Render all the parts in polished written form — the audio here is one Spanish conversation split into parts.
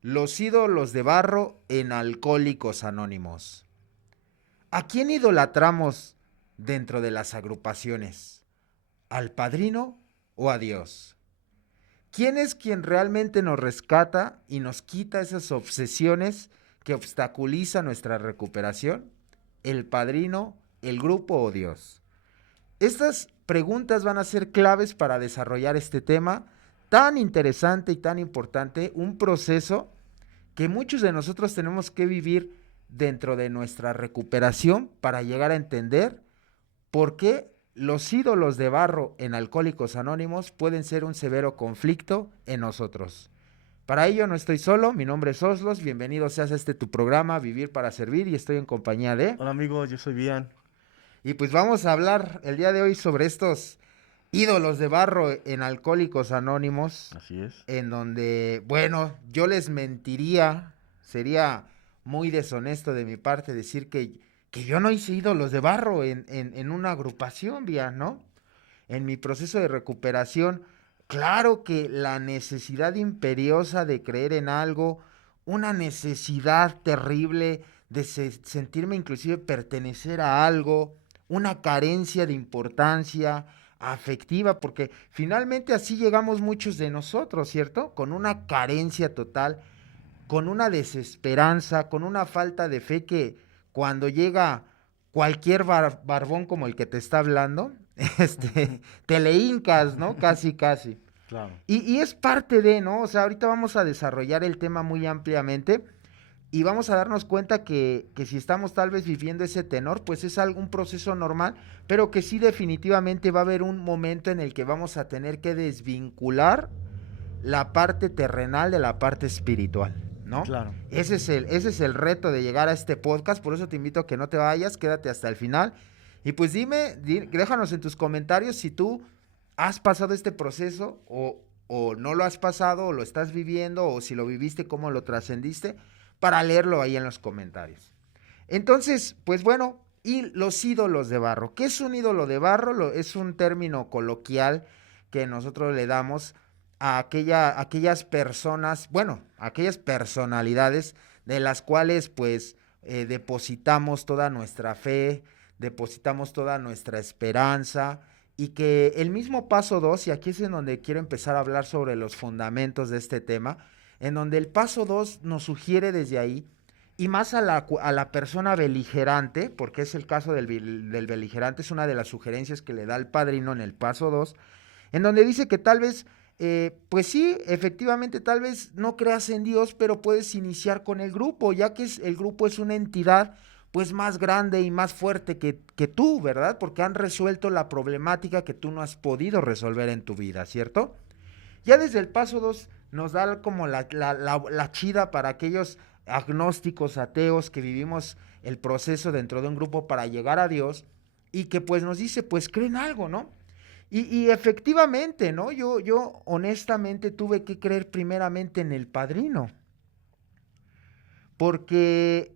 Los ídolos de barro en Alcohólicos Anónimos. ¿A quién idolatramos dentro de las agrupaciones? ¿Al padrino o a Dios? ¿Quién es quien realmente nos rescata y nos quita esas obsesiones que obstaculizan nuestra recuperación? ¿El padrino, el grupo o Dios? Estas preguntas van a ser claves para desarrollar este tema tan interesante y tan importante, un proceso que muchos de nosotros tenemos que vivir dentro de nuestra recuperación para llegar a entender por qué los ídolos de barro en Alcohólicos Anónimos pueden ser un severo conflicto en nosotros. Para ello no estoy solo, mi nombre es Oslos, bienvenido seas a este tu programa Vivir para Servir y estoy en compañía de... Hola amigos, yo soy Bian. Y pues vamos a hablar el día de hoy sobre estos ídolos de barro en Alcohólicos Anónimos, Así es. en donde, bueno, yo les mentiría, sería muy deshonesto de mi parte decir que yo no hice ídolos de barro en una agrupación, vía, ¿no? En mi proceso de recuperación, claro que la necesidad imperiosa de creer en algo, una necesidad terrible de sentirme inclusive pertenecer a algo, una carencia de importancia afectiva, porque finalmente así llegamos muchos de nosotros, ¿cierto? Con una carencia total, con una desesperanza, con una falta de fe que cuando llega cualquier barbón como el que te está hablando, Ujú. te le hincas, ¿no? Casi, casi. Claro. Y es parte de, ¿no? O sea, ahorita vamos a desarrollar el tema muy ampliamente y vamos a darnos cuenta que si estamos tal vez viviendo ese tenor, pues es algún proceso normal, pero que sí definitivamente va a haber un momento en el que vamos a tener que desvincular la parte terrenal de la parte espiritual, ¿no? Claro. Ese es el reto de llegar a este podcast, por eso te invito a que no te vayas, quédate hasta el final. Y pues déjanos en tus comentarios si tú has pasado este proceso o no lo has pasado o lo estás viviendo o si lo viviste, cómo lo trascendiste, para leerlo ahí en los comentarios. Entonces, pues bueno, y los ídolos de barro. ¿Qué es un ídolo de barro? Es un término coloquial que nosotros le damos a aquellas personas, bueno, a aquellas personalidades de las cuales pues depositamos toda nuestra fe, depositamos toda nuestra esperanza y que el mismo paso 2 y aquí es en donde quiero empezar a hablar sobre los fundamentos de este tema, en donde el paso 2 nos sugiere desde ahí y más a la persona beligerante, porque es el caso del beligerante, es una de las sugerencias que le da el padrino en el paso 2 en donde dice que tal vez, pues sí, efectivamente, tal vez no creas en Dios, pero puedes iniciar con el grupo, ya que el grupo es una entidad pues más grande y más fuerte que tú, ¿verdad? Porque han resuelto la problemática que tú no has podido resolver en tu vida, ¿cierto? Ya desde el paso 2 nos da como la chida para aquellos agnósticos, ateos que vivimos el proceso dentro de un grupo para llegar a Dios y que pues nos dice, pues creen algo, ¿no? Y efectivamente, ¿no? Yo honestamente tuve que creer primeramente en el padrino, porque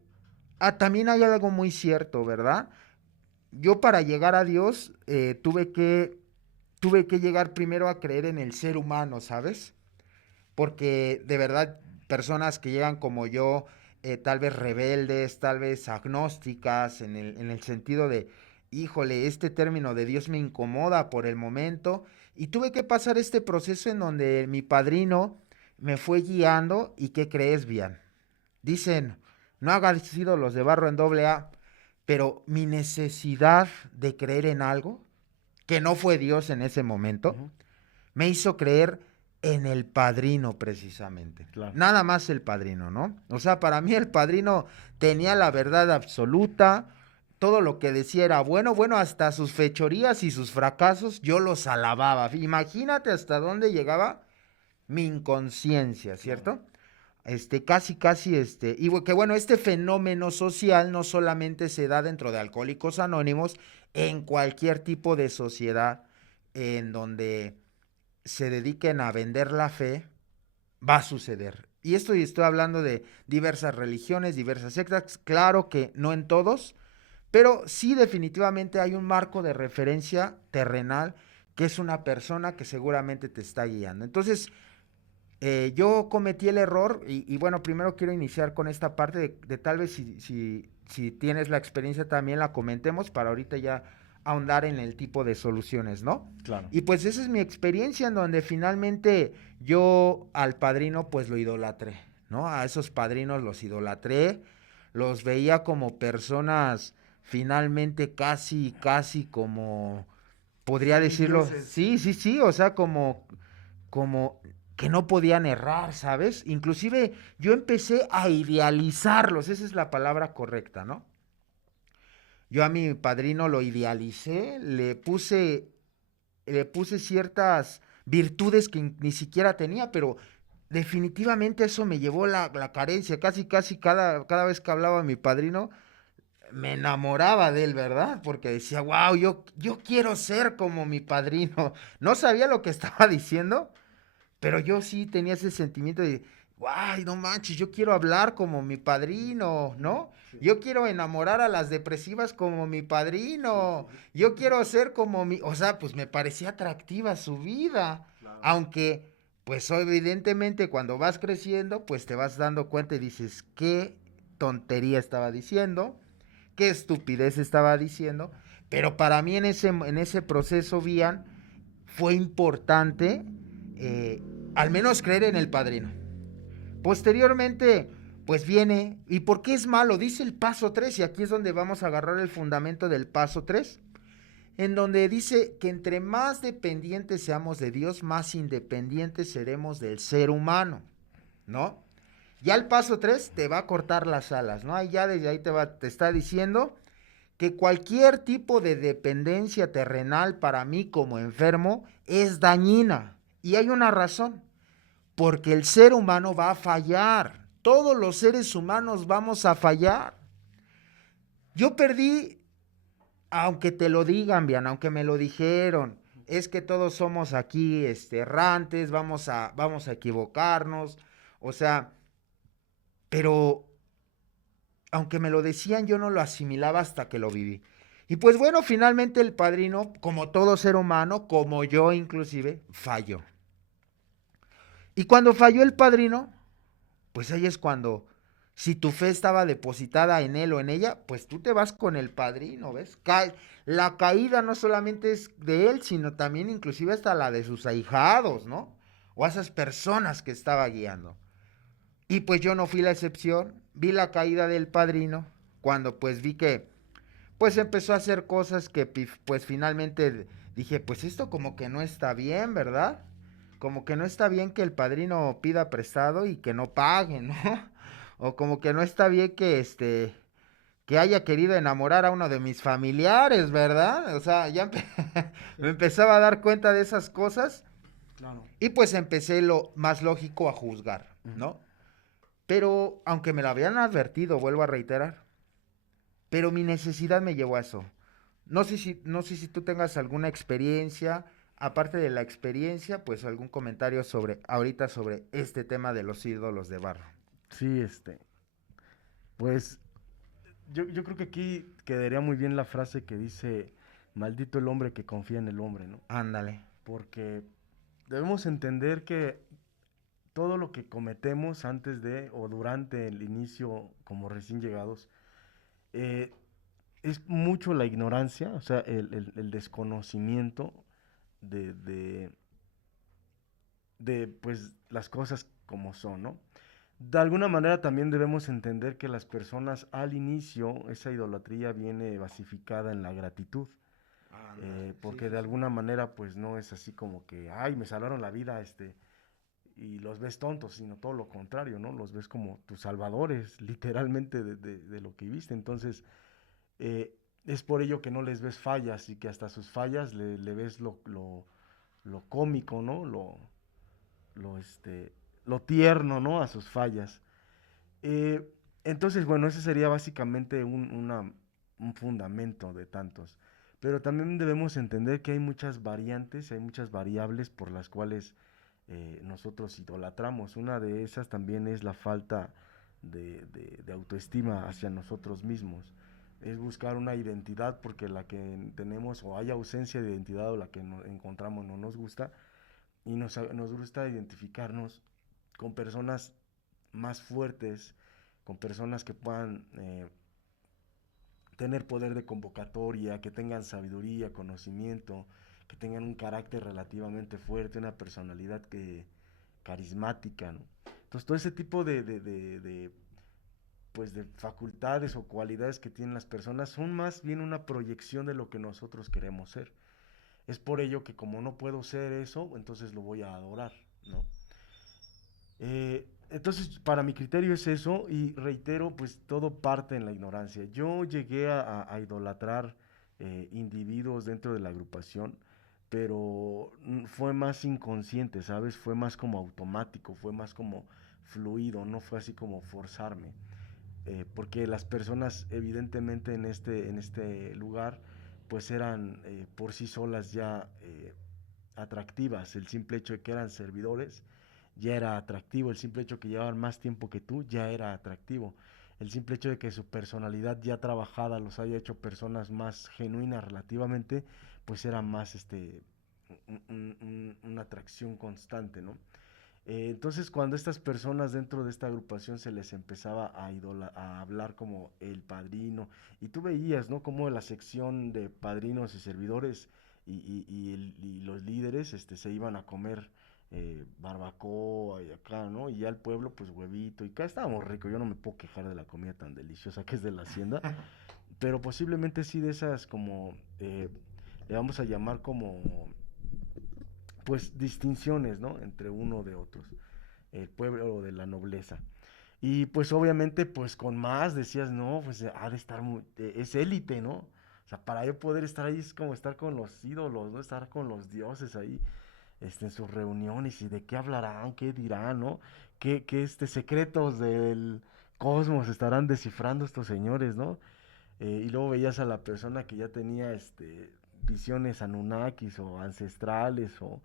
también hay algo muy cierto, ¿verdad? Yo para llegar a Dios tuve que llegar primero a creer en el ser humano, ¿sabes? Porque de verdad personas que llegan como yo, tal vez rebeldes, tal vez agnósticas, en el sentido de, híjole, este término de Dios me incomoda por el momento, y tuve que pasar este proceso en donde mi padrino me fue guiando, y ¿qué crees, bien? Dicen, no hagas ídolos de barro en doble A, pero mi necesidad de creer en algo, que no fue Dios en ese momento, Ujú. me hizo creer en el padrino precisamente. Claro. Nada más el padrino, ¿no? O sea, para mí el padrino tenía la verdad absoluta, todo lo que decía era bueno, bueno, hasta sus fechorías y sus fracasos yo los alababa. Imagínate hasta dónde llegaba mi inconsciencia, Claro. ¿cierto? Casi, casi, y que bueno, este fenómeno social no solamente se da dentro de Alcohólicos Anónimos, en cualquier tipo de sociedad en donde se dediquen a vender la fe, va a suceder. Y estoy hablando de diversas religiones, diversas sectas, claro que no en todos, pero sí definitivamente hay un marco de referencia terrenal que es una persona que seguramente te está guiando. Entonces, Yo cometí el error y bueno, primero quiero iniciar con esta parte de tal vez si tienes la experiencia también la comentemos para ahorita ya ahondar en el tipo de soluciones, ¿no? Claro. Y pues esa es mi experiencia en donde finalmente yo al padrino pues lo idolatré, ¿no? A esos padrinos los idolatré, los veía como personas finalmente casi como, podría decirlo, Semidioses. sí, sí, sí, o sea, como que no podían errar, ¿sabes? Inclusive yo empecé a idealizarlos, esa es la palabra correcta, ¿no? Yo a mi padrino lo idealicé, le puse ciertas virtudes que ni siquiera tenía, pero definitivamente eso me llevó la carencia. Casi cada vez que hablaba mi padrino, me enamoraba de él, ¿verdad? Porque decía, wow, yo quiero ser como mi padrino. No sabía lo que estaba diciendo, pero yo sí tenía ese sentimiento de, guay, no manches, yo quiero hablar como mi padrino, ¿no? Sí. Yo quiero enamorar a las depresivas como mi padrino. Yo quiero ser como mi... O sea, pues me parecía atractiva su vida. Claro. Aunque, pues evidentemente cuando vas creciendo, pues te vas dando cuenta y dices, qué tontería estaba diciendo, qué estupidez estaba diciendo. Pero para mí en ese proceso, Bian, fue importante al menos creer en el padrino. Posteriormente, pues viene, ¿y por qué es malo? Dice el paso 3 y aquí es donde vamos a agarrar el fundamento del paso 3 en donde dice que entre más dependientes seamos de Dios, más independientes seremos del ser humano, ¿no? Ya el paso 3 te va a cortar las alas, ¿no? Ahí ya desde ahí te está diciendo que cualquier tipo de dependencia terrenal para mí como enfermo es dañina. Y hay una razón, porque el ser humano va a fallar. Todos los seres humanos vamos a fallar. Yo perdí, aunque te lo digan, bien, aunque me lo dijeron, es que todos somos aquí errantes, vamos a equivocarnos, o sea, pero aunque me lo decían, yo no lo asimilaba hasta que lo viví. Y pues bueno, finalmente el padrino, como todo ser humano, como yo inclusive, falló. Y cuando falló el padrino, pues ahí es cuando, si tu fe estaba depositada en él o en ella, pues tú te vas con el padrino, ¿ves? La caída no solamente es de él, sino también inclusive hasta la de sus ahijados, ¿no? O a esas personas que estaba guiando. Y pues yo no fui la excepción, vi la caída del padrino, cuando pues vi que pues empezó a hacer cosas que pues finalmente dije, pues esto como que no está bien, ¿verdad? Como que no está bien que el padrino pida prestado y que no pague, ¿no? O como que no está bien que que haya querido enamorar a uno de mis familiares, ¿verdad? O sea, me empezaba a dar cuenta de esas cosas. Claro. Y pues empecé lo más lógico a juzgar, ¿no? Pero aunque me lo habían advertido, vuelvo a reiterar, pero mi necesidad me llevó a eso. No sé si tú tengas alguna experiencia, aparte de la experiencia, pues algún comentario sobre, ahorita sobre este tema de los ídolos de barro. Sí, pues yo creo que aquí quedaría muy bien la frase que dice, maldito el hombre que confía en el hombre, ¿no? Ándale. Porque debemos entender que todo lo que cometemos antes de o durante el inicio como recién llegados, eh, es mucho la ignorancia, o sea, el desconocimiento de, de, de, pues las cosas como son, ¿no? De alguna manera también debemos entender que las personas al inicio, esa idolatría viene basificada en la gratitud, Ándale. Sí, porque sí, de sí. alguna manera pues no es así como que, ay, me salvaron la vida, y los ves tontos, sino todo lo contrario, ¿no? Los ves como tus salvadores, literalmente, de lo que viste. Entonces, eh, es por ello que no les ves fallas y que hasta sus fallas le ves lo cómico, ¿no? Lo, este, lo tierno, ¿no? A sus fallas. Eh, entonces, bueno, ese sería básicamente un fundamento de tantos. Pero también debemos entender que hay muchas variantes, hay muchas variables por las cuales nosotros idolatramos. Una de esas también es la falta de autoestima hacia nosotros mismos. Es buscar una identidad porque la que tenemos o hay ausencia de identidad o la que encontramos no nos gusta y nos gusta identificarnos con personas más fuertes, con personas que puedan tener poder de convocatoria, que tengan sabiduría, conocimiento, que tengan un carácter relativamente fuerte, una personalidad carismática, ¿no? Entonces todo ese tipo pues de facultades o cualidades que tienen las personas son más bien una proyección de lo que nosotros queremos ser. Es por ello que como no puedo ser eso, entonces lo voy a adorar, ¿no? Entonces, para mi criterio es eso, y reitero, pues todo parte en la ignorancia. Yo llegué a idolatrar individuos dentro de la agrupación, pero fue más inconsciente, ¿sabes? Fue más como automático, fue más como fluido, no fue así como forzarme. Porque las personas evidentemente en este lugar pues eran por sí solas ya atractivas. El simple hecho de que eran servidores ya era atractivo, el simple hecho de que llevaban más tiempo que tú ya era atractivo, el simple hecho de que su personalidad ya trabajada los haya hecho personas más genuinas relativamente, pues era más una atracción constante, ¿no? Entonces, cuando estas personas dentro de esta agrupación se les empezaba a hablar como el padrino, y tú veías, ¿no? Como la sección de padrinos y servidores y los líderes se iban a comer barbacoa y acá, ¿no? Y ya el pueblo, pues huevito, y acá estábamos ricos. Yo no me puedo quejar de la comida tan deliciosa que es de la hacienda, pero posiblemente sí de esas como, le vamos a llamar como pues distinciones, ¿no? Entre uno de otros, el pueblo de la nobleza. Y pues obviamente pues con más decías, no, pues ha de estar, es élite, ¿no? O sea, para yo poder estar ahí es como estar con los ídolos, ¿no? Estar con los dioses ahí, en sus reuniones y de qué hablarán, qué dirán, ¿no? Qué secretos del cosmos estarán descifrando estos señores, ¿no? Y luego veías a la persona que ya tenía, visiones anunnakis o ancestrales o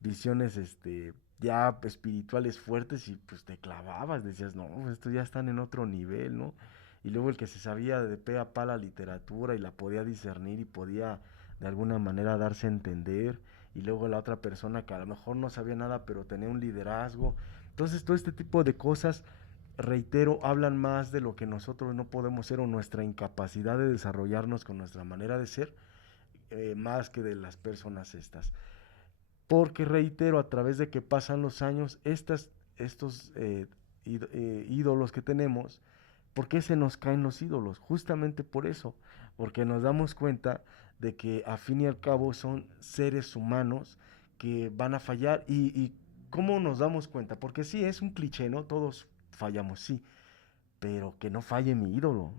visiones ya espirituales fuertes y pues te clavabas, decías, no, pues, estos ya están en otro nivel, ¿no? Y luego el que se sabía de pe a pa la literatura y la podía discernir y podía de alguna manera darse a entender, y luego la otra persona que a lo mejor no sabía nada pero tenía un liderazgo. Entonces todo este tipo de cosas, reitero, hablan más de lo que nosotros no podemos ser o nuestra incapacidad de desarrollarnos con nuestra manera de ser, más que de las personas estas. Porque reitero, a través de que pasan los años, estos ídolos que tenemos, ¿por qué se nos caen los ídolos? Justamente por eso, porque nos damos cuenta de que a fin y al cabo son seres humanos que van a fallar. Y ¿cómo nos damos cuenta? Porque sí, es un cliché, ¿no? Todos fallamos, sí, pero que no falle mi ídolo.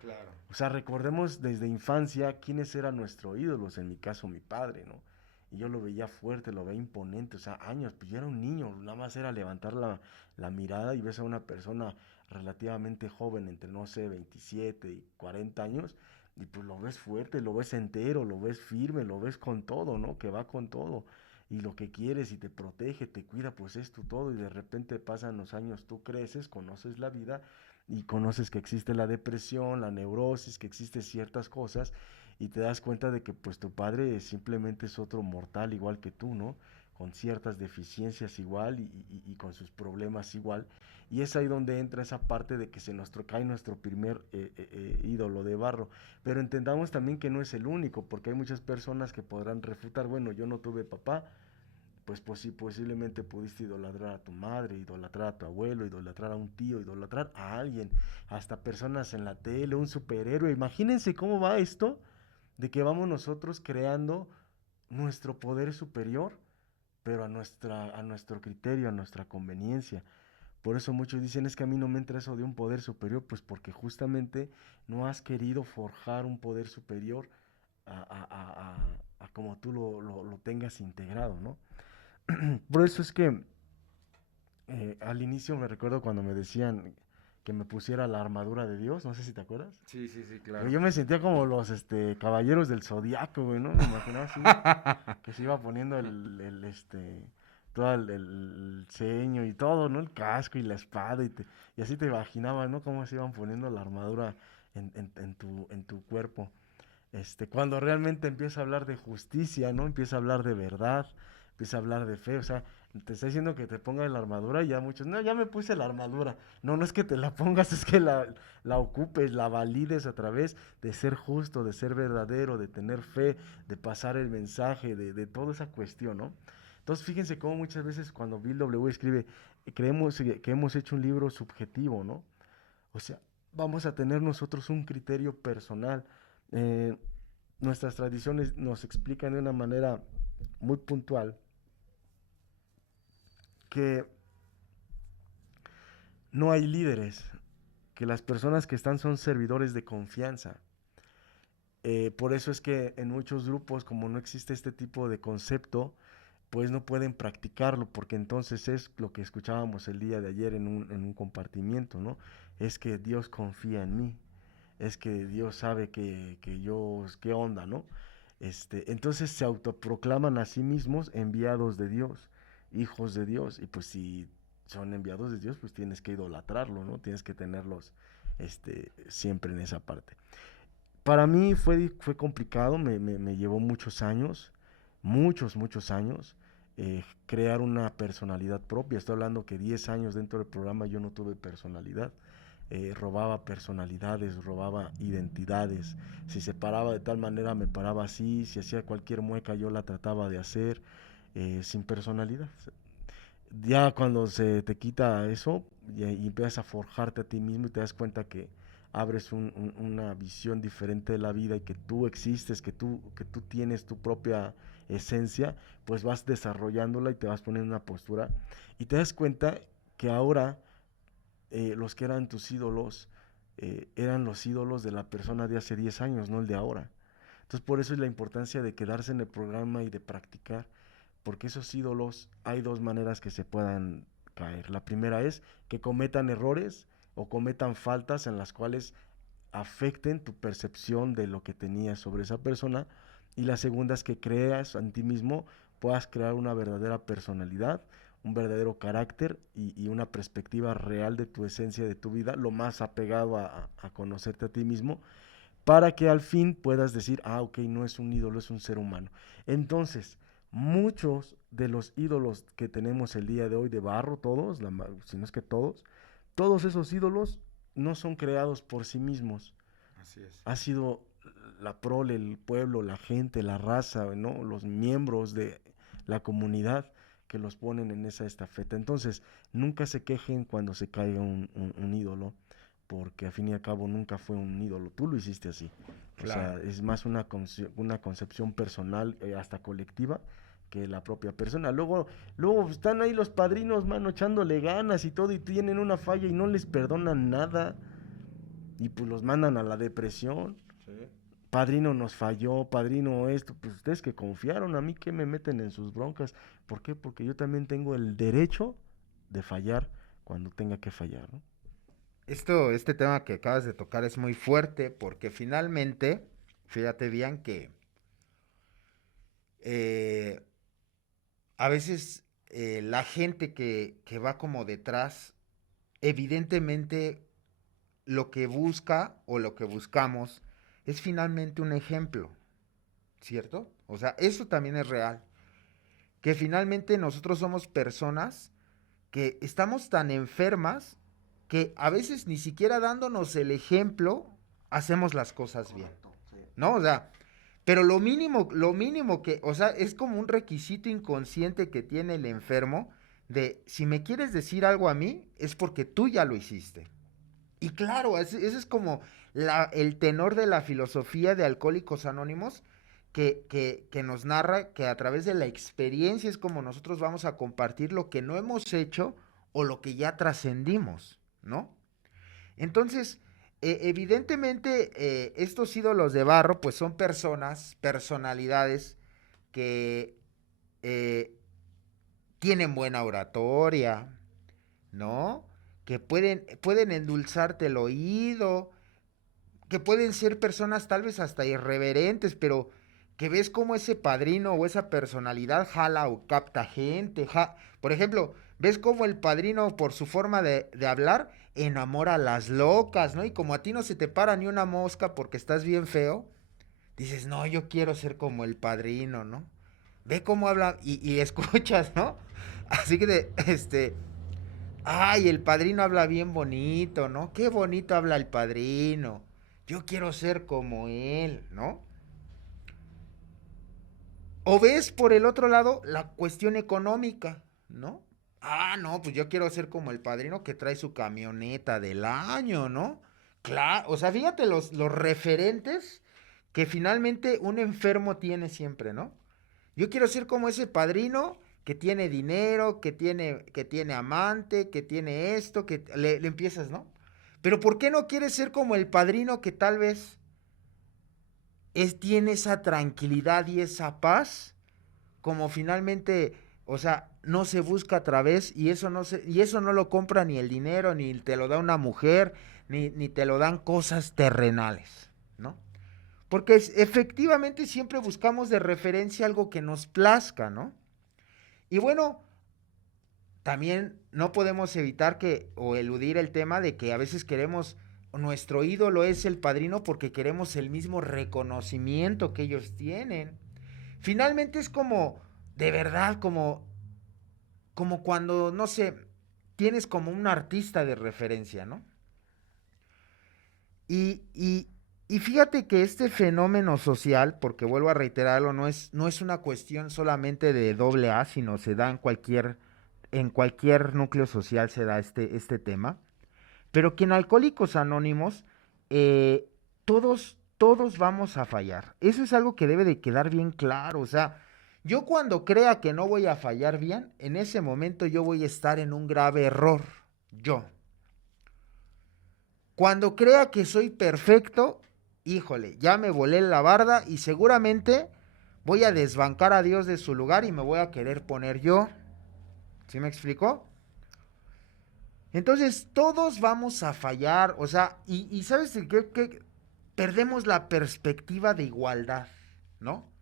Claro. O sea, recordemos desde infancia quiénes eran nuestros ídolos, en mi caso mi padre, ¿no? Y yo lo veía fuerte, lo veía imponente, o sea, años, pues yo era un niño, nada más era levantar la mirada y ves a una persona relativamente joven, entre no sé, 27 y 40 años, y pues lo ves fuerte, lo ves entero, lo ves firme, lo ves con todo, ¿no? Que va con todo. Y lo que quieres y te protege, te cuida, pues es tu todo. Y de repente pasan los años, tú creces, conoces la vida y conoces que existe la depresión, la neurosis, que existen ciertas cosas, y te das cuenta de que pues tu padre simplemente es otro mortal igual que tú, ¿no? Con ciertas deficiencias igual y con sus problemas igual. Y es ahí donde entra esa parte de que se nos cae nuestro primer ídolo de barro. Pero entendamos también que no es el único, porque hay muchas personas que podrán refutar, bueno, yo no tuve papá, pues sí, posiblemente pudiste idolatrar a tu madre, idolatrar a tu abuelo, idolatrar a un tío, idolatrar a alguien, hasta personas en la tele, un superhéroe. Imagínense cómo va esto de que vamos nosotros creando nuestro poder superior, pero a nuestro criterio, a nuestra conveniencia. Por eso muchos dicen, es que a mí no me entra eso de un poder superior, pues porque justamente no has querido forjar un poder superior a como tú lo tengas integrado, ¿no? Por eso es que al inicio me recuerdo cuando me decían que me pusiera la armadura de Dios, no sé si te acuerdas. Sí, sí, sí, Pero claro. yo me sentía como los caballeros del zodiaco, güey, ¿no? Me imaginaba así, que se iba poniendo todo el ceño y todo, ¿no? El casco y la espada, y así te imaginabas, ¿no? Cómo se iban poniendo la armadura en tu cuerpo. Cuando realmente empieza a hablar de justicia, ¿no? Empieza a hablar de verdad, empieza a hablar de fe, o sea, te está diciendo que te pongas la armadura y ya muchos, no, ya me puse la armadura. No, no es que te la pongas, es que la ocupes, la valides a través de ser justo, de ser verdadero, de tener fe, de pasar el mensaje, de toda esa cuestión, ¿no? Entonces fíjense cómo muchas veces cuando Bill W. escribe, creemos que hemos hecho un libro subjetivo, ¿no? O sea, vamos a tener nosotros un criterio personal. Eh, Nuestras tradiciones nos explican de una manera muy puntual que no hay líderes, que las personas que están son servidores de confianza. Por eso es que en muchos grupos, como no existe este tipo de concepto, pues no pueden practicarlo, porque entonces es lo que escuchábamos el día de ayer en un compartimiento, ¿no? Es que Dios confía en mí, es que Dios sabe que yo, qué onda, ¿no? Entonces se autoproclaman a sí mismos enviados de Dios, hijos de Dios, y pues si son enviados de Dios, pues tienes que idolatrarlo, ¿no? Tienes que tenerlos siempre en esa parte. Para mí fue complicado, me llevó muchos años, muchos años, crear una personalidad propia. Estoy hablando que 10 años dentro del programa yo no tuve personalidad. Robaba personalidades, robaba identidades. Si se paraba de tal manera, me paraba así. Si hacía cualquier mueca, yo la trataba de hacer sin personalidad. Ya cuando se te quita eso y empiezas a forjarte a ti mismo y te das cuenta que abres una visión diferente de la vida y que tú existes, que tú tienes tu propia esencia, pues vas desarrollándola y te vas poniendo en una postura y te das cuenta que ahora los que eran tus ídolos eran los ídolos de la persona de hace 10 años, no el de ahora. Entonces por eso es la importancia de quedarse en el programa y de practicar, porque esos ídolos hay dos maneras que se puedan caer. La primera es que cometan errores o cometan faltas en las cuales afecten tu percepción de lo que tenías sobre esa persona. Y la segunda es que creas en ti mismo, puedas crear una verdadera personalidad, un verdadero carácter y una perspectiva real de tu esencia, de tu vida, lo más apegado a conocerte a ti mismo, para que al fin puedas decir, ah, ok, no es un ídolo, es un ser humano. Entonces, muchos de los ídolos que tenemos el día de hoy de barro, todos, si no es que todos esos ídolos no son creados por sí mismos. Así es. Ha sido la prole, el pueblo, la gente, la raza, ¿no? Los miembros de la comunidad que los ponen en esa estafeta. Entonces, nunca se quejen cuando se caiga un ídolo, porque a fin y a cabo nunca fue un ídolo, tú lo hiciste así. Claro. O sea, es más una concepción personal, hasta colectiva, que la propia persona. Luego están ahí los padrinos, mano, echándole ganas y todo, y tienen una falla y no les perdonan nada, y pues los mandan a la depresión. Sí. Padrino nos falló, padrino esto, pues ustedes que confiaron, a mí que me meten en sus broncas. ¿Por qué? Porque yo también tengo el derecho de fallar cuando tenga que fallar, ¿no? Este tema que acabas de tocar es muy fuerte porque finalmente, fíjate bien que eh, a veces la gente que va como detrás, evidentemente lo que busca o lo que buscamos es finalmente un ejemplo, ¿cierto? O sea, eso también es real. Que finalmente nosotros somos personas que estamos tan enfermas que a veces ni siquiera dándonos el ejemplo hacemos las cosas bien, Correcto, sí. ¿no? O sea, pero lo mínimo que, o sea, es como un requisito inconsciente que tiene el enfermo de si me quieres decir algo a mí es porque tú ya lo hiciste. Y claro, ese es como el tenor de la filosofía de Alcohólicos Anónimos que nos narra que a través de la experiencia es como nosotros vamos a compartir lo que no hemos hecho o lo que ya trascendimos, ¿no? Entonces, evidentemente, estos ídolos de barro, pues son personas, personalidades que eh, tienen buena oratoria, ¿no? Que pueden endulzarte el oído, que pueden ser personas tal vez hasta irreverentes, pero que ves cómo ese padrino o esa personalidad jala o capta gente. Por ejemplo, ves cómo el padrino por su forma de hablar enamora a las locas, ¿no? Y como a ti no se te para ni una mosca porque estás bien feo, dices, no, yo quiero ser como el padrino, ¿no? ve cómo habla y escuchas, ¿no? Así que ay, el padrino habla bien bonito, ¿no? Qué bonito habla el padrino. Yo quiero ser como él, ¿no? O ves por el otro lado la cuestión económica, ¿no? Ah, no, pues yo quiero ser como el padrino que trae su camioneta del año, ¿no? Claro, o sea, fíjate los referentes que finalmente un enfermo tiene siempre, ¿no? Yo quiero ser como ese padrino que tiene dinero, que tiene amante, que tiene esto, que le empiezas, ¿no? Pero ¿por qué no quieres ser como el padrino que tal vez tiene esa tranquilidad y esa paz? Como finalmente, o sea, no se busca a través y eso no lo compra ni el dinero, ni te lo da una mujer, ni te lo dan cosas terrenales, ¿no? Porque efectivamente siempre buscamos de referencia algo que nos plazca, ¿no? Y bueno, también no podemos evitar o eludir el tema de que a veces queremos, nuestro ídolo es el padrino porque queremos el mismo reconocimiento que ellos tienen. Finalmente es como, de verdad, como cuando, no sé, tienes como un artista de referencia, ¿no? Y, y, y fíjate que este fenómeno social, porque vuelvo a reiterarlo, no es una cuestión solamente de doble A, sino se da en cualquier núcleo social se da este tema, pero que en Alcohólicos Anónimos todos vamos a fallar. Eso es algo que debe de quedar bien claro, o sea, yo cuando crea que no voy a fallar bien, en ese momento yo voy a estar en un grave error, yo. Cuando crea que soy perfecto, híjole, ya me volé la barda y seguramente voy a desbancar a Dios de su lugar y me voy a querer poner yo. ¿Sí me explicó? Entonces, todos vamos a fallar, o sea, y ¿sabes qué? Perdemos la perspectiva de igualdad, ¿no?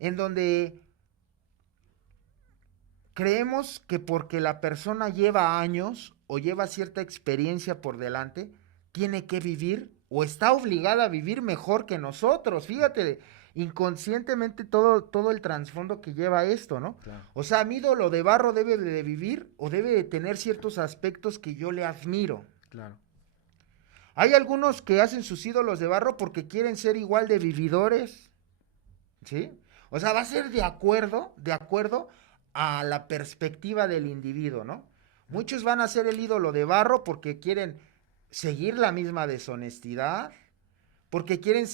En donde creemos que porque la persona lleva años o lleva cierta experiencia por delante, tiene que vivir o está obligada a vivir mejor que nosotros. Fíjate, inconscientemente todo el trasfondo que lleva esto, ¿no? Claro. O sea, mi ídolo de barro debe de vivir o debe de tener ciertos aspectos que yo le admiro. Claro. Hay algunos que hacen sus ídolos de barro porque quieren ser igual de vividores, ¿sí? O sea, va a ser de acuerdo a la perspectiva del individuo, ¿no? Muchos van a ser el ídolo de barro porque quieren seguir la misma deshonestidad, porque quieren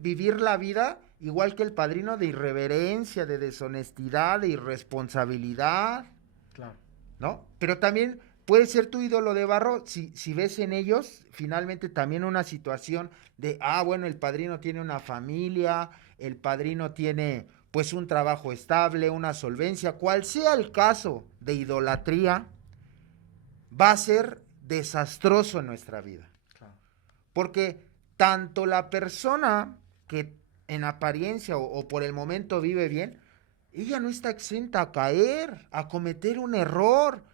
vivir la vida igual que el padrino de irreverencia, de deshonestidad, de irresponsabilidad, Claro. ¿no? Pero también puede ser tu ídolo de barro si ves en ellos finalmente también una situación de, bueno, el padrino tiene una familia, el padrino tiene pues un trabajo estable, una solvencia, cual sea el caso de idolatría, va a ser desastroso en nuestra vida. Claro. Porque tanto la persona que en apariencia o por el momento vive bien, ella no está exenta a caer, a cometer un error.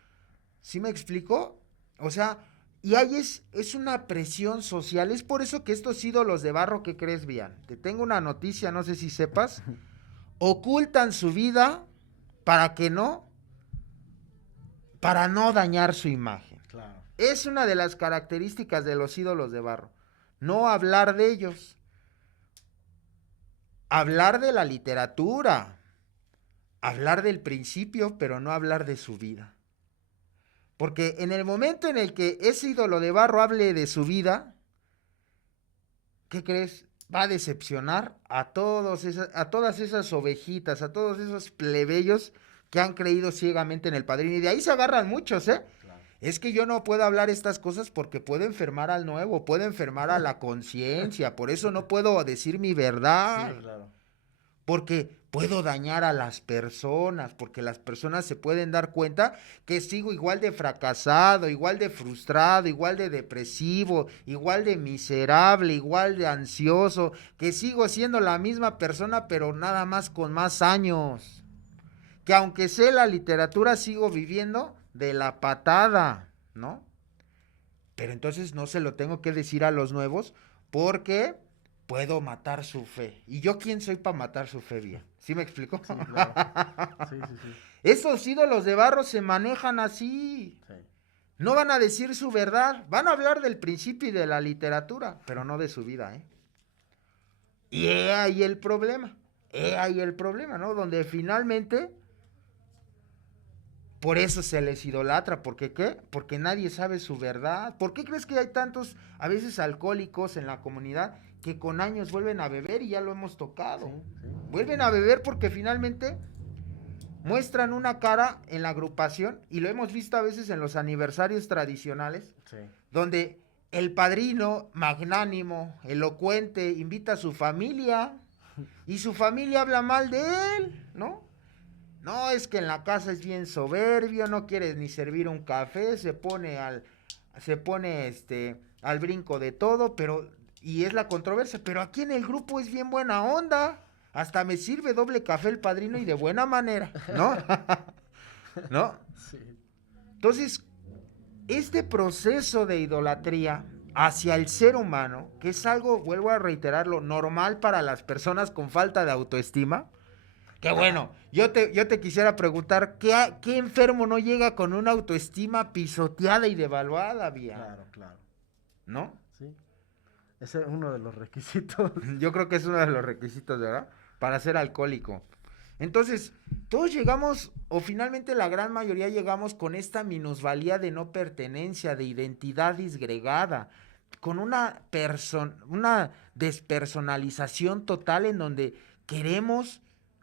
¿Sí me explico? O sea, y ahí es una presión social. Es por eso que estos ídolos de barro, ¿qué crees, Bian? Te tengo una noticia, no sé si sepas. Ocultan su vida para que no, para no dañar su imagen. Claro. Es una de las características de los ídolos de barro. No hablar de ellos. Hablar de la literatura. Hablar del principio, pero no hablar de su vida. Porque en el momento en el que ese ídolo de barro hable de su vida, ¿qué crees? Va a decepcionar a todas esas ovejitas, a todos esos plebeyos que han creído ciegamente en el padrino. Y de ahí se agarran muchos, ¿eh? Claro. Es que yo no puedo hablar estas cosas porque puedo enfermar al nuevo, puedo enfermar a la conciencia, por eso no puedo decir mi verdad. Sí, claro. Porque puedo dañar a las personas, porque las personas se pueden dar cuenta que sigo igual de fracasado, igual de frustrado, igual de depresivo, igual de miserable, igual de ansioso, que sigo siendo la misma persona, pero nada más con más años. Que aunque sé la literatura, sigo viviendo de la patada, ¿no? Pero entonces no se lo tengo que decir a los nuevos, porque puedo matar su fe. ¿Y yo quién soy para matar su fe bien? ¿Sí me explico? Sí, claro. Sí, sí, sí. Esos ídolos de barro se manejan así. Sí. No van a decir su verdad. Van a hablar del principio y de la literatura, pero no de su vida, ¿eh? Y he ahí el problema. He ahí el problema, ¿no? Donde finalmente, por eso se les idolatra. ¿Por qué qué? Porque nadie sabe su verdad. ¿Por qué crees que hay tantos, a veces, alcohólicos en la comunidad que con años vuelven a beber y ya lo hemos tocado? Sí, sí. Vuelven a beber porque finalmente muestran una cara en la agrupación, y lo hemos visto a veces en los aniversarios tradicionales, Sí. donde el padrino magnánimo, elocuente, invita a su familia y su familia habla mal de él, ¿no? No, es que en la casa es bien soberbio, no quiere ni servir un café, se pone al brinco de todo, y es la controversia, pero aquí en el grupo es bien buena onda, hasta me sirve doble café el padrino y de buena manera, ¿no? ¿No? Sí. Entonces, este proceso de idolatría hacia el ser humano, que es algo, vuelvo a reiterarlo, normal para las personas con falta de autoestima, que bueno, yo te quisiera preguntar, ¿qué enfermo no llega con una autoestima pisoteada y devaluada, vía? Claro, claro. ¿No? Sí. Ese es uno de los requisitos. Yo creo que es uno de los requisitos, ¿verdad? Para ser alcohólico. Entonces, todos llegamos, o finalmente la gran mayoría llegamos con esta minusvalía de no pertenencia, de identidad disgregada, con una despersonalización total en donde queremos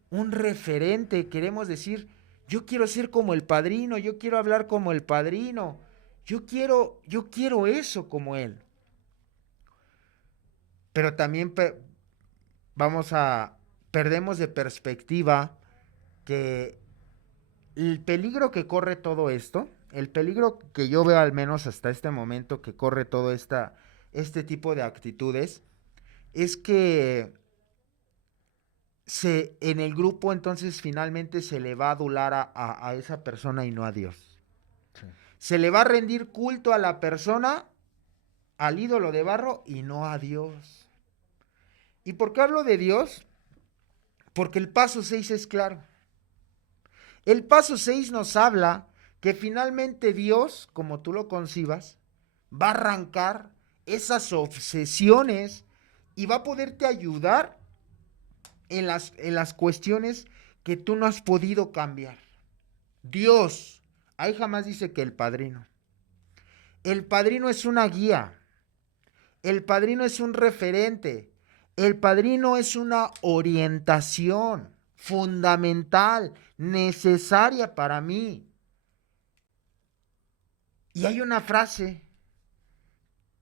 un referente, queremos decir, yo quiero ser como el padrino, yo quiero hablar como el padrino, yo quiero eso como él. Pero también perdemos de perspectiva que el peligro que corre todo esto, el peligro que yo veo al menos hasta este momento que corre todo este tipo de actitudes, es que en el grupo entonces finalmente se le va a adular a esa persona y no a Dios. Sí. Se le va a rendir culto a la persona, al ídolo de barro y no a Dios. ¿Y por qué hablo de Dios? Porque el paso 6 es claro. El paso 6 nos habla que finalmente Dios, como tú lo concibas, va a arrancar esas obsesiones y va a poderte ayudar en las cuestiones que tú no has podido cambiar. Dios, ahí jamás dice que el padrino. El padrino es una guía. El padrino es un referente. El padrino es una orientación fundamental, necesaria para mí. Y hay una frase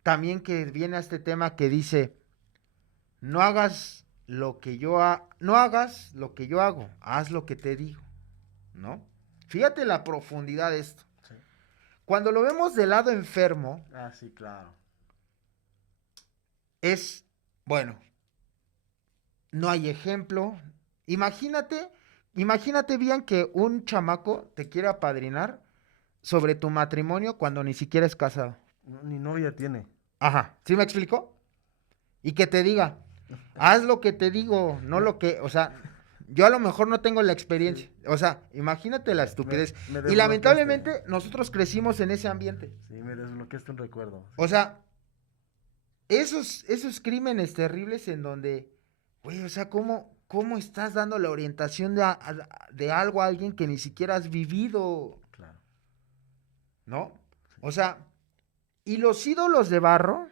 también que viene a este tema que dice, no hagas lo que yo hago, haz lo que te digo, ¿no? Fíjate la profundidad de esto. Sí. Cuando lo vemos del lado enfermo, Ah, sí, claro. bueno, no hay ejemplo. Imagínate bien que un chamaco te quiera apadrinar sobre tu matrimonio cuando ni siquiera es casado. Ni novia tiene. Ajá, ¿sí me explico? Y que te diga, haz lo que te digo, no lo que, o sea, yo a lo mejor no tengo la experiencia. Sí. O sea, imagínate la estupidez. Me Y desbloqueaste. lamentablemente nosotros crecimos en ese ambiente. Sí, me desbloqueaste un recuerdo. O sea, esos crímenes terribles en donde, güey, o sea, ¿cómo estás dando la orientación de algo a alguien que ni siquiera has vivido? Claro. ¿No? O sea, y los ídolos de barro,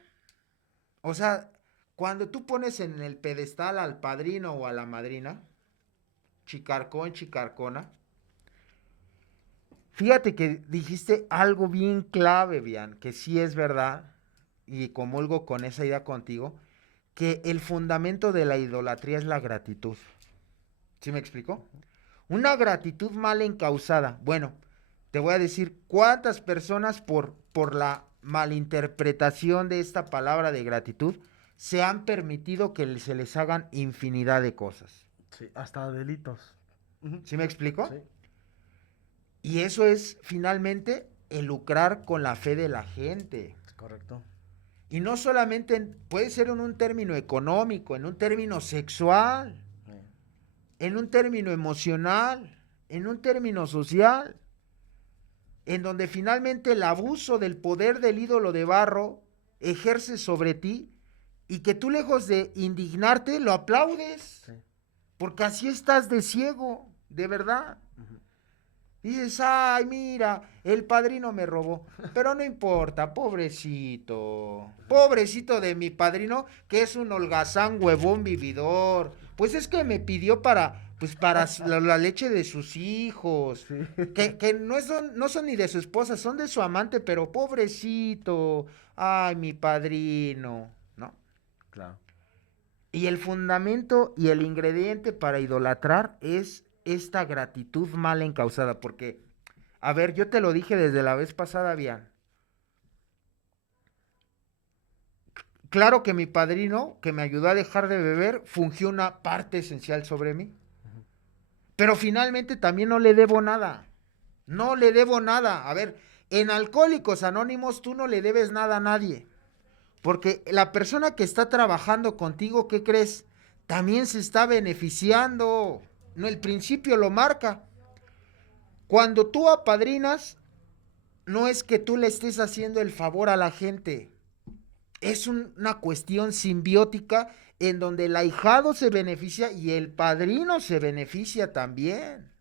o sea, cuando tú pones en el pedestal al padrino o a la madrina, chicarcón, chicarcona, fíjate que dijiste algo bien clave, Bian, que sí es verdad, y comulgo con esa idea contigo, que el fundamento de la idolatría es la gratitud. ¿Sí me explico? Una gratitud mal encausada. Bueno, te voy a decir cuántas personas por la malinterpretación de esta palabra de gratitud se han permitido que se les hagan infinidad de cosas. Sí, hasta delitos. ¿Sí me explico? Sí. Y eso es finalmente el lucrar con la fe de la gente. Es correcto. Y no solamente puede ser en un término económico, en un término sexual, en un término emocional, en un término social, en donde finalmente el abuso del poder del ídolo de barro ejerce sobre ti y que tú, lejos de indignarte, lo aplaudes, Sí. porque así estás de ciego, de verdad. Dices, ay, mira, el padrino me robó. Pero no importa, pobrecito. Pobrecito de mi padrino, que es un holgazán, huevón, vividor. Pues es que me pidió para la leche de sus hijos. Sí. Que no son ni de su esposa, son de su amante, pero pobrecito. Ay, mi padrino, ¿no? Claro. Y el fundamento y el ingrediente para idolatrar es esta gratitud mal encausada, porque, a ver, yo te lo dije desde la vez pasada, bien. Claro que mi padrino, que me ayudó a dejar de beber, fungió una parte esencial sobre mí. Pero finalmente también no le debo nada. No le debo nada. A ver, en Alcohólicos Anónimos tú no le debes nada a nadie. Porque la persona que está trabajando contigo, ¿qué crees? También se está beneficiando. No, el principio lo marca. Cuando tú apadrinas, no es que tú le estés haciendo el favor a la gente. Es una cuestión simbiótica en donde el ahijado se beneficia y el padrino se beneficia también.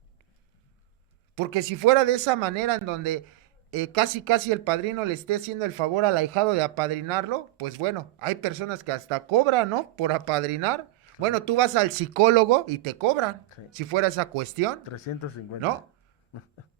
Porque si fuera de esa manera en donde casi el padrino le esté haciendo el favor al ahijado de apadrinarlo, pues bueno, hay personas que hasta cobran, ¿no? Por apadrinar. Bueno, tú vas al psicólogo y te cobran, Sí. si fuera esa cuestión, 350. ¿no?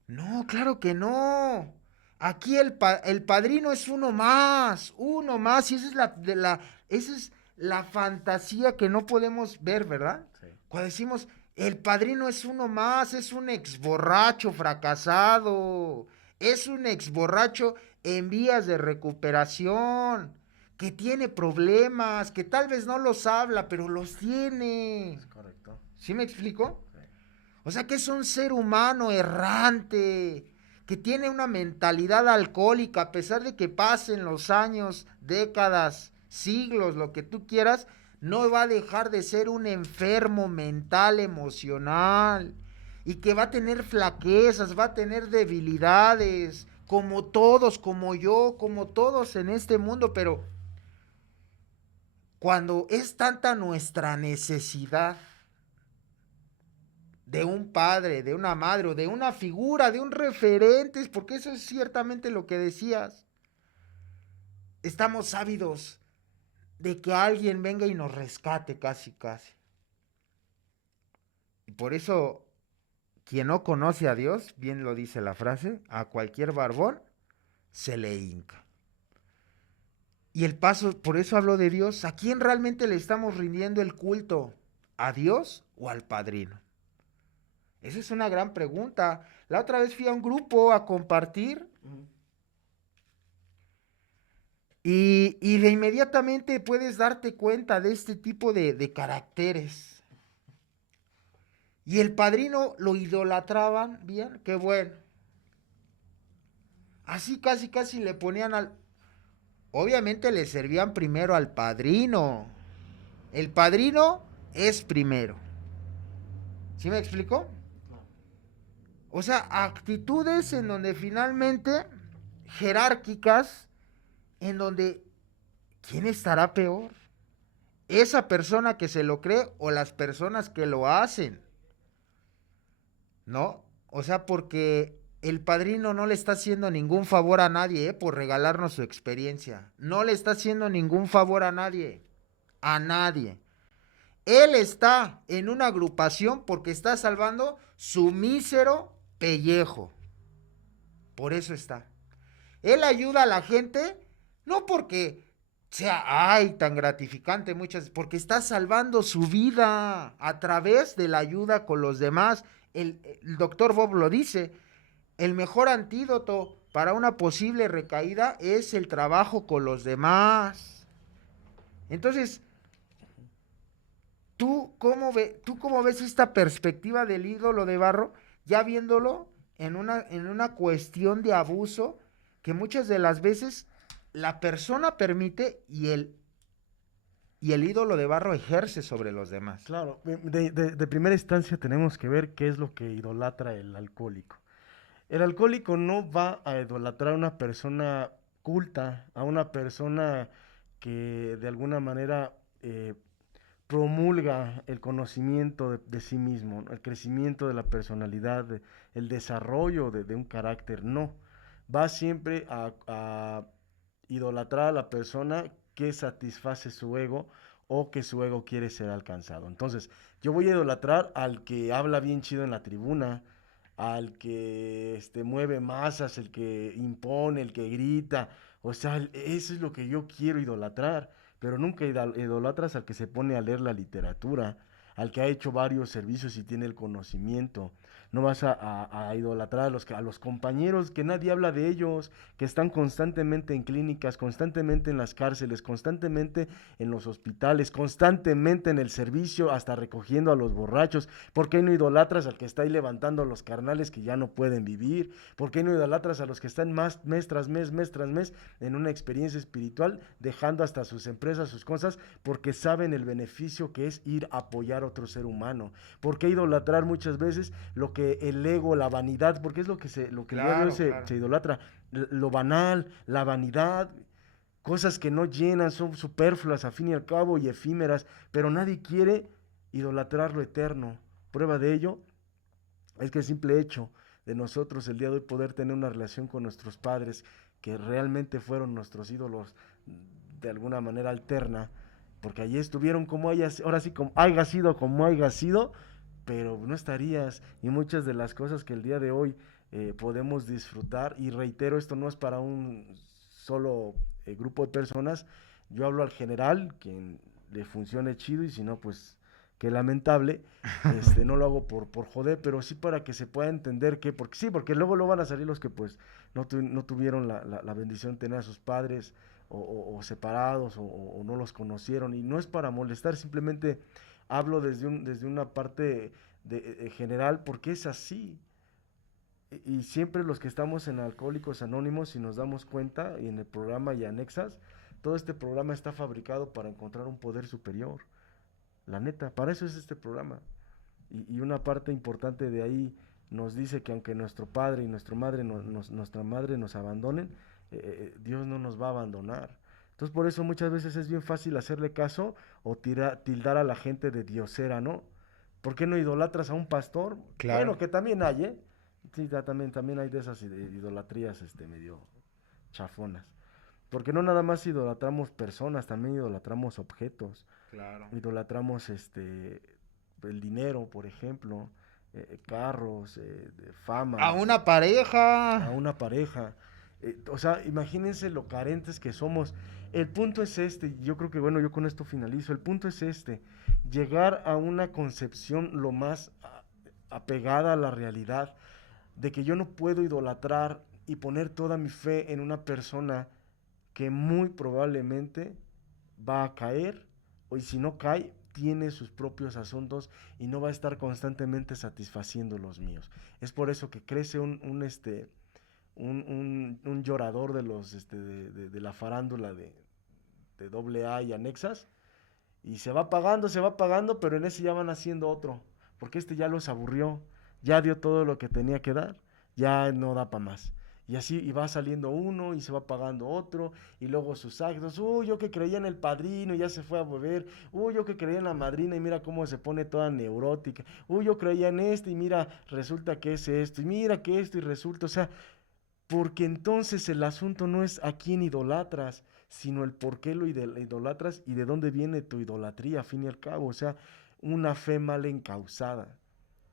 No, claro que no. Aquí el padrino es uno más, y esa es la fantasía que no podemos ver, ¿verdad? Sí. Cuando decimos, el padrino es uno más, es un ex borracho fracasado, es un ex borracho en vías de recuperación, que tiene problemas, que tal vez no los habla, pero los tiene. Es correcto. ¿Sí me explico? Sí. O sea que es un ser humano errante, que tiene una mentalidad alcohólica, a pesar de que pasen los años, décadas, siglos, lo que tú quieras, no va a dejar de ser un enfermo mental, emocional, y que va a tener flaquezas, va a tener debilidades, como todos, como yo, como todos en este mundo, pero cuando es tanta nuestra necesidad de un padre, de una madre, o de una figura, de un referente, porque eso es ciertamente lo que decías. Estamos ávidos de que alguien venga y nos rescate casi. Y por eso, quien no conoce a Dios, bien lo dice la frase, a cualquier barbón se le hinca. Y el paso, por eso hablo de Dios, ¿a quién realmente le estamos rindiendo el culto? ¿A Dios o al padrino? Esa es una gran pregunta. La otra vez fui a un grupo a compartir y de inmediatamente puedes darte cuenta de este tipo de caracteres. Y el padrino lo idolatraban, bien, qué bueno. Así casi le ponían al... Obviamente le servían primero al padrino. El padrino es primero. ¿Sí me explico? O sea, actitudes en donde finalmente, jerárquicas, en donde, ¿quién estará peor? ¿Esa persona que se lo cree o las personas que lo hacen? ¿No? O sea, porque el padrino no le está haciendo ningún favor a nadie, por regalarnos su experiencia. No le está haciendo ningún favor a nadie. A nadie. Él está en una agrupación porque está salvando su mísero pellejo. Por eso está. Él ayuda a la gente, no porque sea, ay, tan gratificante muchas, porque está salvando su vida a través de la ayuda con los demás. El doctor Bob lo dice, el mejor antídoto para una posible recaída es el trabajo con los demás. Entonces, ¿tú cómo ves esta perspectiva del ídolo de barro, ya viéndolo en una cuestión de abuso que muchas de las veces la persona permite y el ídolo de barro ejerce sobre los demás. Claro, de primera instancia tenemos que ver qué es lo que idolatra el alcohólico. El alcohólico no va a idolatrar a una persona culta, a una persona que de alguna manera promulga el conocimiento de sí mismo, ¿no? El crecimiento de la personalidad, el desarrollo de un carácter, no. Va siempre a idolatrar a la persona que satisface su ego o que su ego quiere ser alcanzado. Entonces, yo voy a idolatrar al que habla bien chido en la tribuna, al que mueve masas, el que impone, el que grita. O sea, eso es lo que yo quiero idolatrar, pero nunca idolatras al que se pone a leer la literatura, al que ha hecho varios servicios y tiene el conocimiento. No vas a idolatrar a los compañeros que nadie habla de ellos, que están constantemente en clínicas, constantemente en las cárceles, constantemente en los hospitales, constantemente en el servicio, hasta recogiendo a los borrachos. ¿Por qué no idolatras al que está ahí levantando a los carnales que ya no pueden vivir? ¿Por qué no idolatras a los que están más mes tras mes en una experiencia espiritual, dejando hasta sus empresas, sus cosas, porque saben el beneficio que es ir a apoyar a otro ser humano? ¿Por qué idolatrar muchas veces lo que el ego, la vanidad, porque es lo que el día de hoy se idolatra, lo banal, la vanidad, cosas que no llenan, son superfluas a fin y al cabo y efímeras, pero nadie quiere idolatrar lo eterno. Prueba de ello es que el simple hecho de nosotros el día de hoy poder tener una relación con nuestros padres, que realmente fueron nuestros ídolos de alguna manera alterna, porque allí estuvieron como hayas, ahora sí como haya sido como haya sido, pero no estarías. Y muchas de las cosas que el día de hoy podemos disfrutar, y reitero, esto no es para un solo grupo de personas, yo hablo al general, quien le funcione chido, y si no, pues qué lamentable, no lo hago por joder, pero sí para que se pueda entender que, porque sí, porque luego lo van a salir los que pues no tuvieron la bendición de tener a sus padres o separados o no los conocieron, y no es para molestar, simplemente hablo desde una parte general, porque es así. Y siempre los que estamos en Alcohólicos Anónimos, si nos damos cuenta, y en el programa y anexas, todo este programa está fabricado para encontrar un poder superior. La neta, para eso es este programa. Y una parte importante de ahí nos dice que aunque nuestro padre y nuestra madre nos abandonen, Dios no nos va a abandonar. Entonces por eso muchas veces es bien fácil hacerle caso o tildar a la gente de diosera, ¿no? ¿Por qué no idolatras a un pastor? Claro. Bueno, que también hay, ¿eh? Sí, también hay de esas idolatrías medio chafonas. Porque no nada más idolatramos personas, también idolatramos objetos. Claro. Idolatramos el dinero, por ejemplo, carros, fama. A una pareja. A una pareja. O sea, imagínense lo carentes que somos. El punto es yo creo que bueno, yo con esto finalizo. El punto es llegar a una concepción lo más apegada a la realidad, de que yo no puedo idolatrar y poner toda mi fe en una persona que muy probablemente va a caer, o si no cae, tiene sus propios asuntos y no va a estar constantemente satisfaciendo los míos. Es por eso que crece un llorador de los de la farándula de AA y anexas, y se va pagando, pero en ese ya van haciendo otro, porque ya los aburrió, ya dio todo lo que tenía que dar, ya no da para más. Y así, y va saliendo uno y se va pagando otro, y luego sus actos, yo que creía en el padrino y ya se fue a beber, yo que creía en la madrina y mira cómo se pone toda neurótica, yo creía en y mira, resulta que es esto, y mira que esto y resulta, o sea, porque entonces el asunto no es a quién idolatras, sino el por qué lo idolatras y de dónde viene tu idolatría, a fin y al cabo, o sea, una fe mal encausada.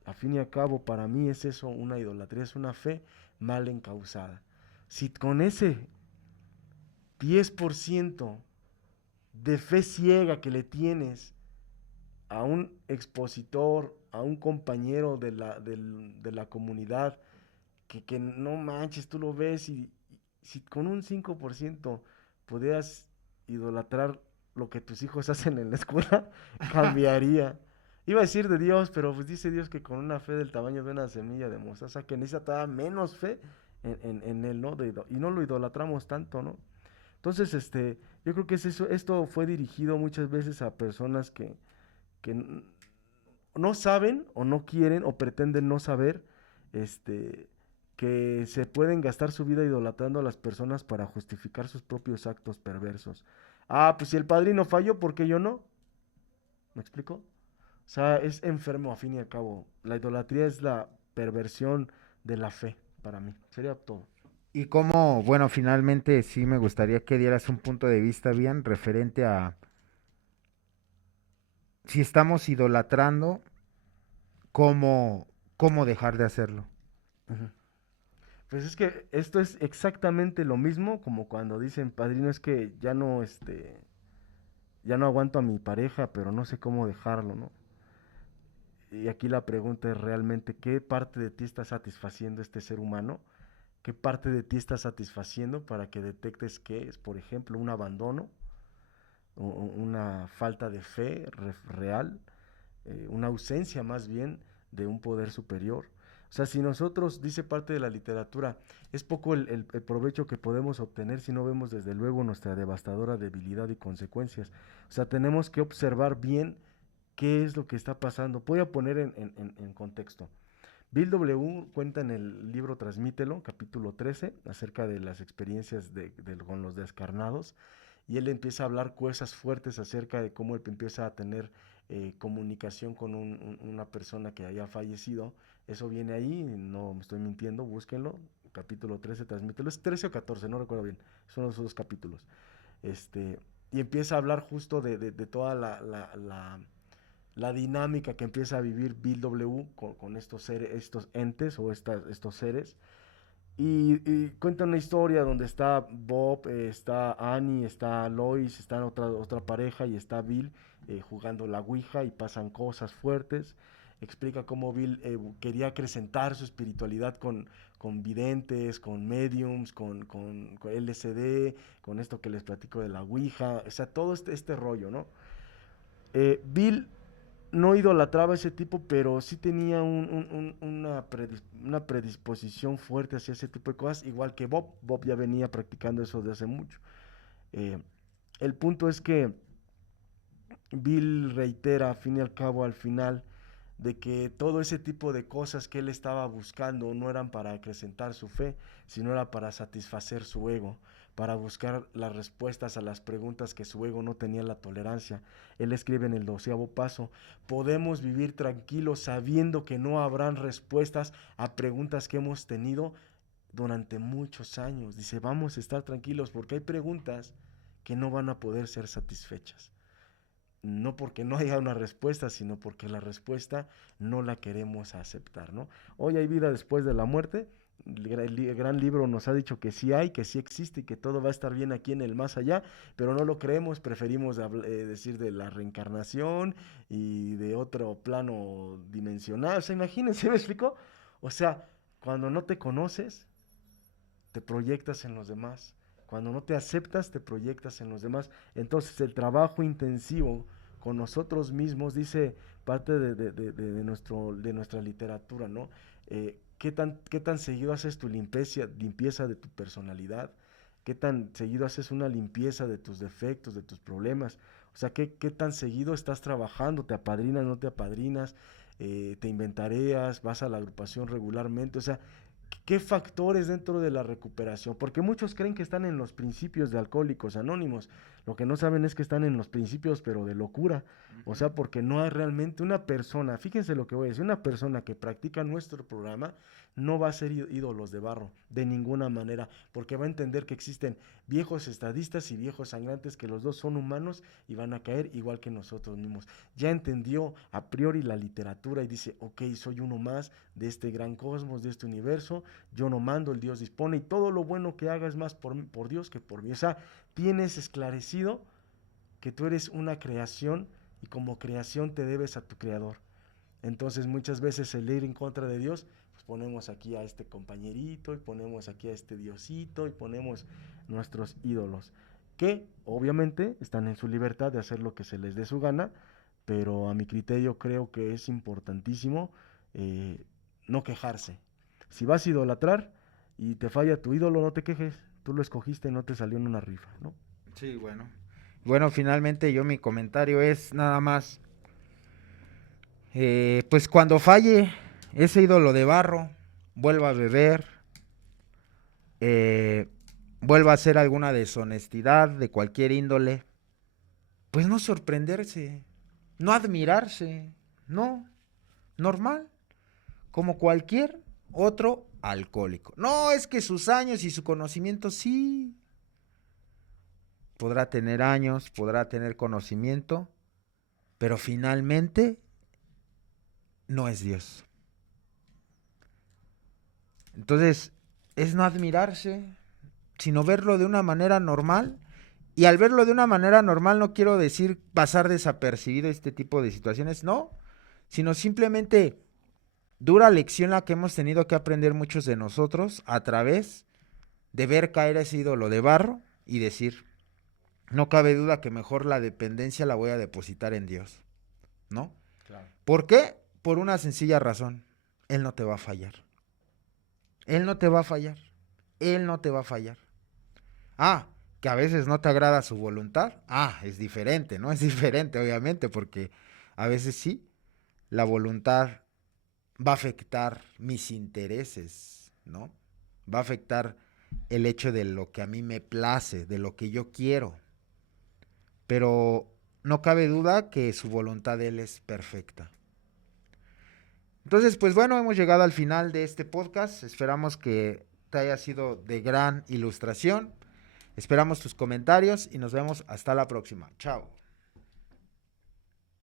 A fin y al cabo, para mí es eso, una idolatría, es una fe mal encausada. Si con ese 10% de fe ciega que le tienes a un expositor, a un compañero de la comunidad, que no manches, tú lo ves, y si con un 5% pudieras idolatrar lo que tus hijos hacen en la escuela, cambiaría. Iba a decir de Dios, pero pues dice Dios que con una fe del tamaño de una semilla de mostaza, que necesita menos fe en él, ¿no? Y no lo idolatramos tanto, ¿no? Entonces, yo creo que es eso, esto fue dirigido muchas veces a personas que no saben o no quieren o pretenden no saber, este, que se pueden gastar su vida idolatrando a las personas para justificar sus propios actos perversos. Ah, pues si el padrino falló, ¿por qué yo no? ¿Me explico? O sea, es enfermo a fin y al cabo. La idolatría es la perversión de la fe para mí. Sería todo. Y como, bueno, finalmente sí me gustaría que dieras un punto de vista bien referente a si estamos idolatrando, cómo, cómo dejar de hacerlo. Ujú. Pues es que esto es exactamente lo mismo como cuando dicen, padrino, es que ya no aguanto a mi pareja, pero no sé cómo dejarlo, ¿no? Y aquí la pregunta es realmente, ¿qué parte de ti está satisfaciendo este ser humano? ¿Qué parte de ti está satisfaciendo para que detectes que es, por ejemplo, un abandono, una falta de fe real, una ausencia más bien de un poder superior? O sea, si nosotros, dice parte de la literatura, es poco el provecho que podemos obtener si no vemos desde luego nuestra devastadora debilidad y consecuencias. O sea, tenemos que observar bien qué es lo que está pasando. Voy a poner en contexto. Bill W. cuenta en el libro Transmítelo, capítulo 13, acerca de las experiencias con los descarnados, y él empieza a hablar cosas fuertes acerca de cómo él empieza a tener comunicación con una persona que haya fallecido. Eso viene ahí, no me estoy mintiendo, búsquenlo, capítulo 13, Transmítelo, es 13 o 14, no recuerdo bien, son los dos capítulos. Este, y empieza a hablar justo de toda la dinámica que empieza a vivir Bill W. con estos seres, estos entes o estos seres. Y cuenta una historia donde está Bob, está Annie, está Lois, está otra pareja y está Bill jugando la Ouija y pasan cosas fuertes. Explica cómo Bill quería acrecentar su espiritualidad con videntes, con mediums, con LSD, con esto que les platico de la Ouija, o sea, todo este rollo, ¿no? Bill no idolatraba a ese tipo, pero sí tenía una predisposición fuerte hacia ese tipo de cosas, igual que Bob. Bob ya venía practicando eso desde hace mucho. Eh, el punto es que Bill reitera, a fin y al cabo, al final, de que todo ese tipo de cosas que él estaba buscando no eran para acrecentar su fe, sino era para satisfacer su ego, para buscar las respuestas a las preguntas que su ego no tenía la tolerancia. Él escribe en el 12º paso, podemos vivir tranquilos sabiendo que no habrán respuestas a preguntas que hemos tenido durante muchos años. Dice, vamos a estar tranquilos porque hay preguntas que no van a poder ser satisfechas. No porque no haya una respuesta, sino porque la respuesta no la queremos aceptar, ¿no? Hoy hay vida después de la muerte. El gran libro nos ha dicho que sí hay, que sí existe y que todo va a estar bien aquí en el más allá, pero no lo creemos, preferimos decir de la reencarnación y de otro plano dimensional. O sea, imagínense, ¿me explico? O sea, cuando no te conoces, te proyectas en los demás. Cuando no te aceptas, te proyectas en los demás. Entonces el trabajo intensivo con nosotros mismos, dice parte de nuestra literatura, ¿no? ¿Qué tan seguido haces tu limpieza de tu personalidad? ¿Qué tan seguido haces una limpieza de tus defectos, de tus problemas? O sea, ¿qué tan seguido estás trabajando? ¿Te apadrinas, no te apadrinas? ¿Te inventareas? ¿Vas a la agrupación regularmente? O sea, ¿qué factores dentro de la recuperación? Porque muchos creen que están en los principios de Alcohólicos Anónimos. Lo que no saben es que están en los principios, pero de locura. O sea, porque no hay realmente una persona, fíjense lo que voy a decir, una persona que practica nuestro programa no va a ser ídolos de barro, de ninguna manera, porque va a entender que existen viejos estadistas y viejos sangrantes, que los dos son humanos y van a caer igual que nosotros mismos. Ya entendió a priori la literatura y dice, ok, soy uno más de este gran cosmos, de este universo, yo no mando, el Dios dispone, y todo lo bueno que haga es más por Dios que por mí. O sea, tienes esclarecido que tú eres una creación y como creación te debes a tu creador. Entonces muchas veces el ir en contra de Dios, pues ponemos aquí a este compañerito y ponemos aquí a este diosito y ponemos nuestros ídolos, que obviamente están en su libertad de hacer lo que se les dé su gana, pero a mi criterio creo que es importantísimo no quejarse. Si vas a idolatrar y te falla tu ídolo, no te quejes. tú lo escogiste, no te salió en una rifa, ¿no? Sí, bueno. Bueno, finalmente mi comentario es nada más, pues cuando falle ese ídolo de barro, vuelva a beber, eh, vuelva a hacer alguna deshonestidad de cualquier índole, pues no sorprenderse, no admirarse, no, normal, como cualquier otro alcohólico. No, es que sus años y su conocimiento sí, podrá tener años, podrá tener conocimiento, pero finalmente no es Dios. Entonces, es no admirarse, sino verlo de una manera normal. Y al verlo de una manera normal no quiero decir pasar desapercibido este tipo de situaciones, no, sino simplemente dura lección la que hemos tenido que aprender muchos de nosotros a través de ver caer ese ídolo de barro y decir, no cabe duda que mejor la dependencia la voy a depositar en Dios, ¿no? Claro. ¿Por qué? Por una sencilla razón, Él no te va a fallar. Él no te va a fallar. Él no te va a fallar. Ah, que a veces no te agrada su voluntad. Ah, es diferente, ¿no? Es diferente, obviamente, porque a veces sí, la voluntad va a afectar mis intereses, ¿no? Va a afectar el hecho de lo que a mí me place, de lo que yo quiero. Pero no cabe duda que su voluntad de Él es perfecta. Entonces, pues bueno, hemos llegado al final de este podcast. Esperamos que te haya sido de gran ilustración. Esperamos tus comentarios y nos vemos hasta la próxima. Chao.